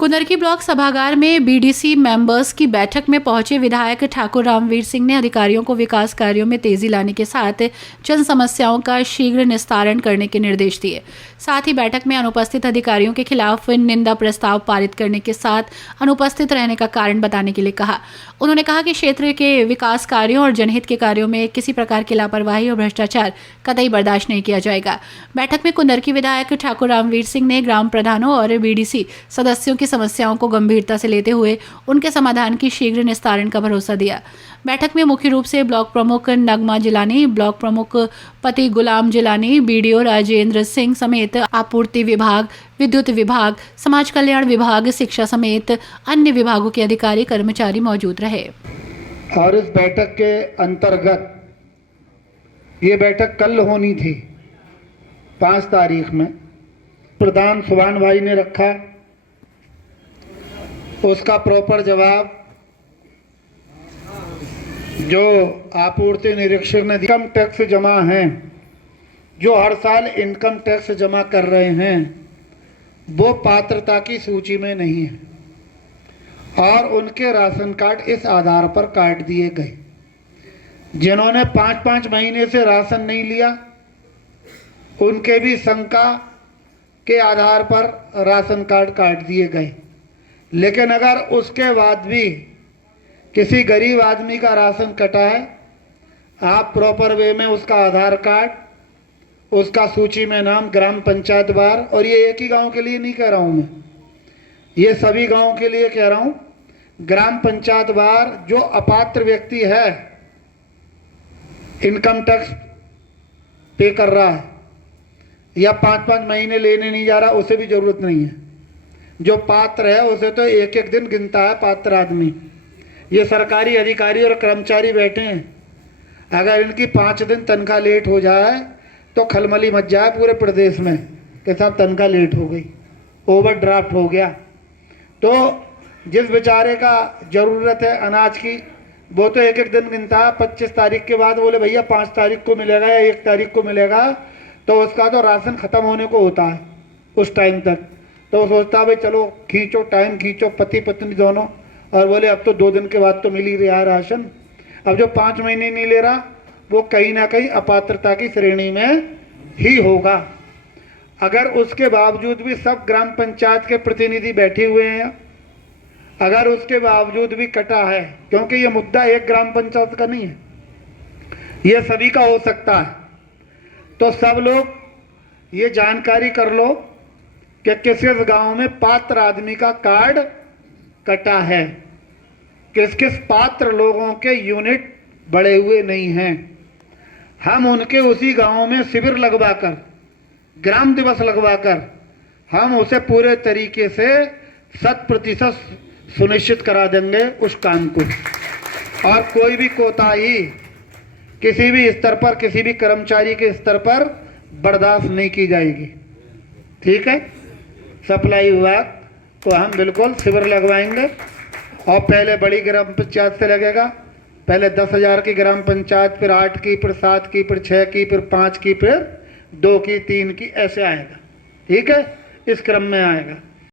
Kundarki block सभागार में BDC members की बैठक में पहुंचे विधायक ठाकुर रामवीर सिंह ने अधिकारियों को विकास कार्यों में तेजी लाने के साथ जन समस्याओं का शीघ्र निस्तारण करने के निर्देश दिए। साथ ही बैठक में अनुपस्थित अधिकारियों के खिलाफ निंदा प्रस्ताव पारित करने के साथ अनुपस्थित रहने का कारण बताने के लिए कहा। उन्होंने कहा कि क्षेत्र के विकास कार्यों और जनहित के कार्यों में किसी प्रकार की लापरवाही और भ्रष्टाचार कतई बर्दाश्त नहीं किया जाएगा। बैठक में कुंदरकी विधायक ठाकुर रामवीर सिंह ने ग्राम प्रधानों और बीडीसी सदस्यों की समस्याओं को गंभीरता से लेते हुए उनके समाधान की शीघ्र निस्तारण का भरोसा दिया। बैठक में मुख्य रूप से ब्लॉक प्रमुख नगमा जिलानी, ब्लॉक प्रमुख पति गुलाम जिलानी, बीडीओ राजेंद्र सिंह समेत आपूर्ति विभाग, विद्युत विभाग, समाज कल्याण विभाग, शिक्षा समेत अन्य विभागों के अधिकारी कर्मचारी मौजूद रहे। और इस बैठक के अंतर्गत ये बैठक कल होनी थी 5 तारीख में, प्रधान सुभान भाई ने रखा, उसका प्रॉपर जवाब जो आपूर्ति निरीक्षक ने इनकम टैक्स जमा हैं, जो हर साल इनकम टैक्स जमा कर रहे हैं, वो पात्रता की सूची में नहीं है और उनके राशन कार्ड इस आधार पर काट दिए गए। जिन्होंने 5-5 महीने से राशन नहीं लिया, उनके भी शंका के आधार पर राशन कार्ड काट दिए गए। लेकिन अगर उसके बाद भी किसी गरीब आदमी का राशन कटा है, आप प्रॉपर वे में उसका आधार कार्ड, उसका सूची में नाम, ग्राम पंचायत वार, और ये एक ही गांव के लिए नहीं कह रहा हूँ मैं, ये सभी गांवों के लिए कह रहा हूँ, ग्राम पंचायत वार जो अपात्र व्यक्ति है, इनकम टैक्स पे कर रहा है या 5-5 महीने लेने नहीं जा रहा, उसे भी जरूरत नहीं है। जो पात्र है उसे तो एक एक दिन गिनता है पात्र आदमी। ये सरकारी अधिकारी और कर्मचारी बैठे हैं, अगर इनकी 5 दिन तनख्वाह लेट हो जाए तो खलमली मच जाए पूरे प्रदेश में कि साहब तनख्वाह लेट हो गई, ओवरड्राफ्ट हो गया। तो जिस बेचारे का ज़रूरत है अनाज की, वो तो एक एक दिन गिनता है। 25 तारीख के बाद बोले भैया 5 तारीख को मिलेगा या 1 तारीख को मिलेगा, तो उसका तो राशन ख़त्म होने को होता है उस टाइम तक। तो वो सोचता है भाई चलो खींचो, टाइम खींचो, पति पत्नी दोनों, और बोले अब तो 2 दिन के बाद तो मिल ही रहा है राशन। अब जो 5 महीने नहीं ले रहा, वो कहीं ना कहीं अपात्रता की श्रेणी में ही होगा। अगर उसके बावजूद भी सब ग्राम पंचायत के प्रतिनिधि बैठे हुए हैं, अगर उसके बावजूद भी कटा है, क्योंकि ये मुद्दा एक ग्राम पंचायत का नहीं है, ये सभी का हो सकता है, तो सब लोग ये जानकारी कर लो कि किस किस गांव में पात्र आदमी का कार्ड कटा है, किस किस पात्र लोगों के यूनिट बढ़े हुए नहीं हैं। हम उनके उसी गांव में शिविर लगवाकर, ग्राम दिवस लगवाकर, हम उसे पूरे तरीके से 100% सुनिश्चित करा देंगे उस काम को। और कोई भी कोताही किसी भी स्तर पर, किसी भी कर्मचारी के स्तर पर बर्दाश्त नहीं की जाएगी। ठीक है, सप्लाई विभाग को हम बिल्कुल शिविर लगवाएंगे, और पहले बड़ी ग्राम पंचायत से लगेगा, पहले 10,000 की ग्राम पंचायत, फिर 8 की, फिर 7 की, फिर 6 की, फिर 5 की, फिर 2 की, 3 की, ऐसे आएगा। ठीक है, इस क्रम में आएगा।